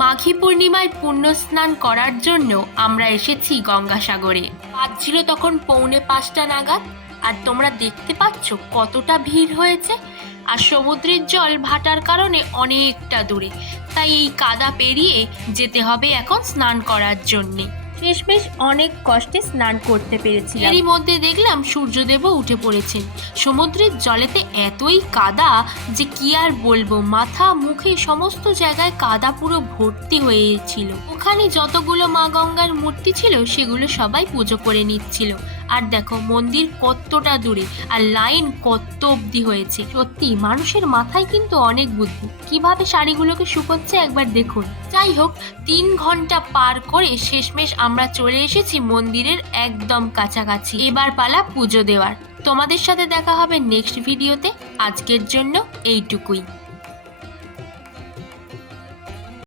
মাঘী পূর্ণিমায় পুণ্য স্নান করার জন্য আমরা এসেছি গঙ্গাসাগরে। বাজছিল তখন পৌনে পাঁচটা নাগাদ, আর তোমরা দেখতে পাচ্ছ কতটা ভিড় হয়েছে, আর সমুদ্রের জল ভাটার কারণে অনেকটা দূরে। তাই এই কাদা পেরিয়ে যেতে হবে এখন স্নান করার জন্যে। শেষমেশ অনেক কষ্টে স্নান করতে পেরেছি এরই মধ্যে দেখলাম সূর্যদেবও উঠে পড়েছেন। সমুদ্রের জলেতে এতই কাদা যে কি আর বলব, মাথা, মুখে সমস্ত জায়গায় কাদা পুরো ভর্তি হয়েছিল। ওখানে যতগুলো মা গঙ্গার মূর্তি ছিল, সেগুলো সবাই পুজো করে নিচ্ছিল। আর দেখো, মন্দির কতটা দূরে আর লাইন কত অবধি হয়েছে। সত্যি, মানুষের মাথায় কিন্তু অনেক বুদ্ধি। কীভাবে শাড়িগুলোকে শুকোচ্ছে একবার দেখুন। যাই হোক তিন ঘণ্টা পার করে শেষমেশ আমরা চলে এসেছি মন্দিরের একদম কাছাকাছি। এবার পালা পুজো দেওয়ার। তোমাদের সাথে দেখা হবে নেক্সট ভিডিওতে আজকের জন্য এইটুকুই।